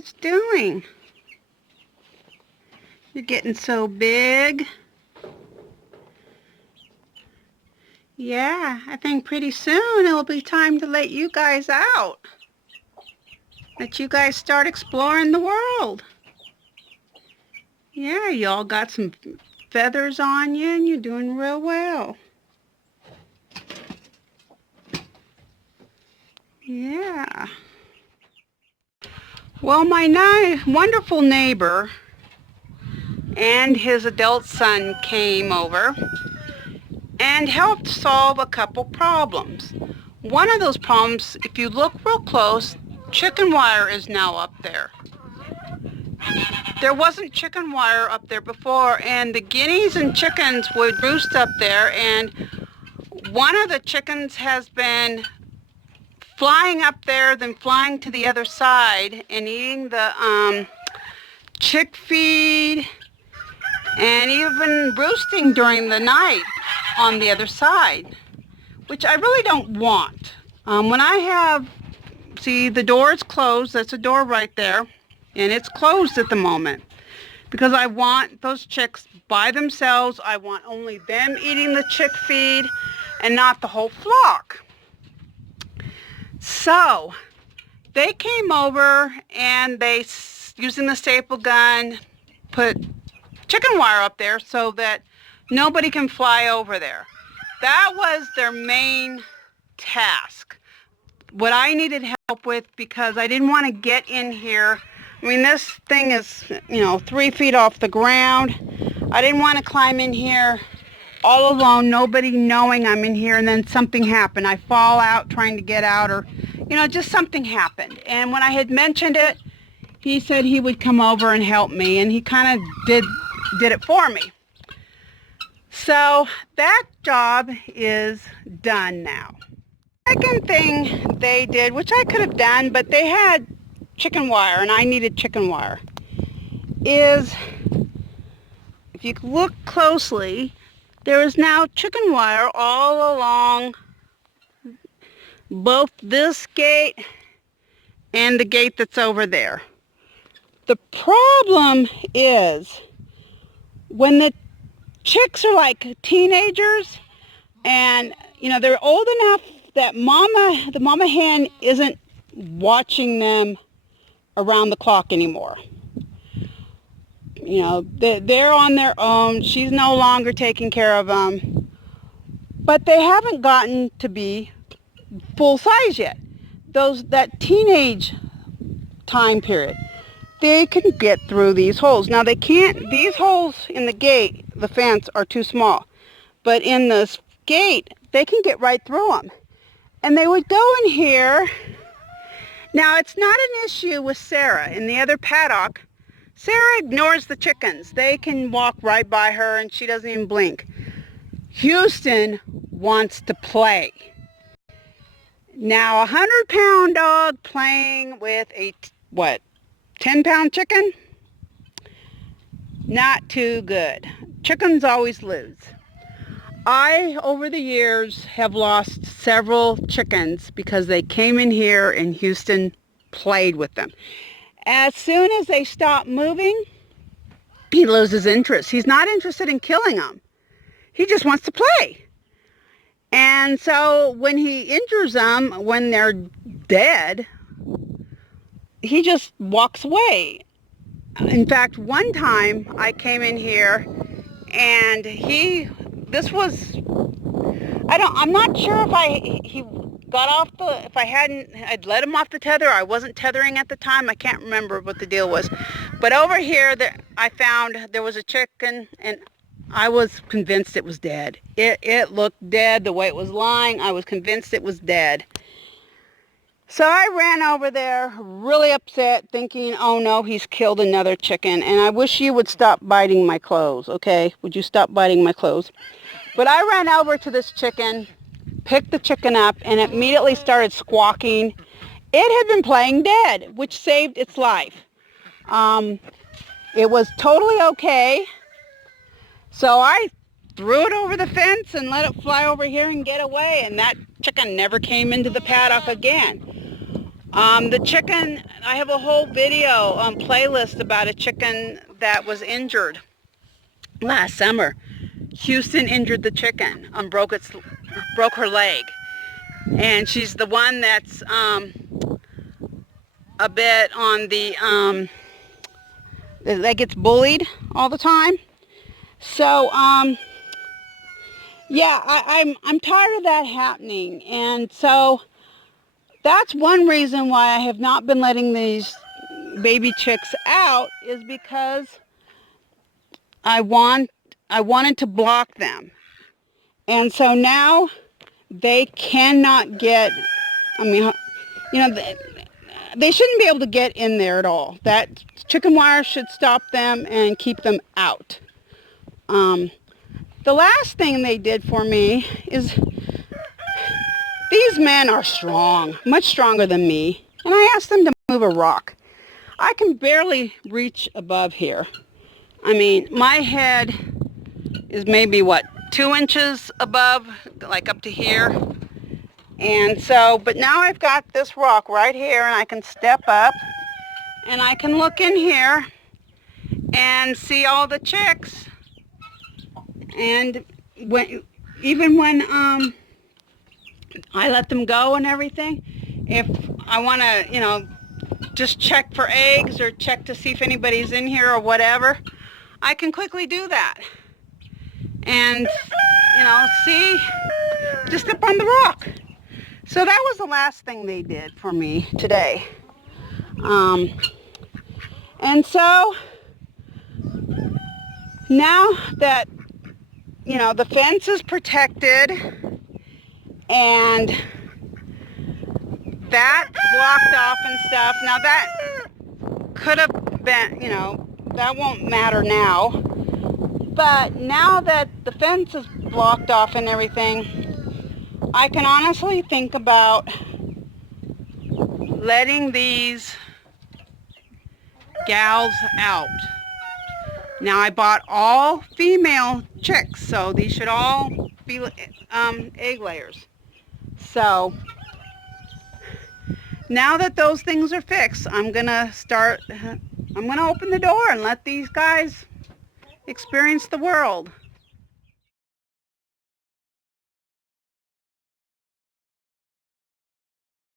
It's doing. You're getting so big. Yeah, I think pretty soon it'll be time to let you guys out. Let you guys start exploring the world. Yeah, y'all got some feathers on you and you're doing real well. Yeah. Well, my wonderful neighbor and his adult son came over and helped solve a couple problems. One of those problems, if you look real close, chicken wire is now up there. There wasn't chicken wire up there before, and the guineas and chickens would roost up there, and one of the chickens has been flying up there, then flying to the other side and eating the chick feed and even roosting during the night on the other side, which I really don't want. When I have, see, the door is closed, that's a door right there, and it's closed at the moment because I want those chicks by themselves. I want only them eating the chick feed and not the whole flock. So they came over and they, using the staple gun, put chicken wire up there so that nobody can fly over there. That was their main task. What I needed help with, because I didn't want to get in here. I mean, this thing is, 3 feet off the ground. I didn't want to climb in here all alone, nobody knowing I'm in here, and then something happened. I fall out trying to get out, or, just something happened. And when I had mentioned it, he said he would come over and help me, and he kind of did it for me. So that job is done now. Second thing they did, which I could have done, but they had chicken wire and I needed chicken wire, is, if you look closely, there is now chicken wire all along both this gate and the gate that's over there. The problem is when the chicks are like teenagers and they're old enough that the mama hen isn't watching them around the clock anymore. They're on their own. She's no longer taking care of them. But they haven't gotten to be full size yet. That teenage time period, they can get through these holes. Now they can't, these holes in the gate, the fence, are too small. But in this gate, they can get right through them. And they would go in here. Now it's not an issue with Sarah in the other paddock. Sarah ignores the chickens. They can walk right by her and she doesn't even blink. Houston wants to play. Now a 100-pound dog playing with a, 10-pound chicken? Not too good. Chickens always lose. I, over the years, have lost several chickens because they came in here and Houston played with them. As soon as they stop moving, he loses interest. He's not interested in killing them. He just wants to play. And so when he injures them, when they're dead, he just walks away. In fact, one time I came in here and I'm not sure if he got off if I'd let him off the tether. I wasn't tethering at the time. I can't remember what the deal was. But over here, I found there was a chicken, and I was convinced it was dead. It looked dead the way it was lying. I was convinced it was dead. So I ran over there, really upset, thinking, oh no, he's killed another chicken. And I wish you would stop biting my clothes, okay? Would you stop biting my clothes? But I ran over to this chicken, picked the chicken up, and it immediately started squawking. It had been playing dead, which saved its life. It was totally okay. So I threw it over the fence and let it fly over here and get away, and that chicken never came into the paddock again. The chicken, I have a whole video playlist about a chicken that was injured last summer. Houston injured the chicken, broke her leg. And she's the one that's a bit on that gets bullied all the time. So, yeah, I'm tired of that happening. And so that's one reason why I have not been letting these baby chicks out, is because I wanted to block them. And so now they cannot get, I mean, you know, they shouldn't be able to get in there at all. That chicken wire should stop them and keep them out. The last thing they did for me is, these men are strong, much stronger than me. And I asked them to move a rock. I can barely reach above here. I mean, my head is maybe, 2 inches above, like up to here. And so, but now I've got this rock right here, and I can step up and I can look in here and see all the chicks. And even when I let them go and everything, if I want to, just check for eggs or check to see if anybody's in here or whatever, I can quickly do that. And, see, just step on the rock. So that was the last thing they did for me today. And so now that, the fence is protected and that blocked off and stuff. Now that could have been, that won't matter now. But now that the fence is blocked off and everything, I can honestly think about letting these gals out. Now I bought all female chicks, so these should all be egg layers. So now that those things are fixed, I'm gonna open the door and let these guys experience the world.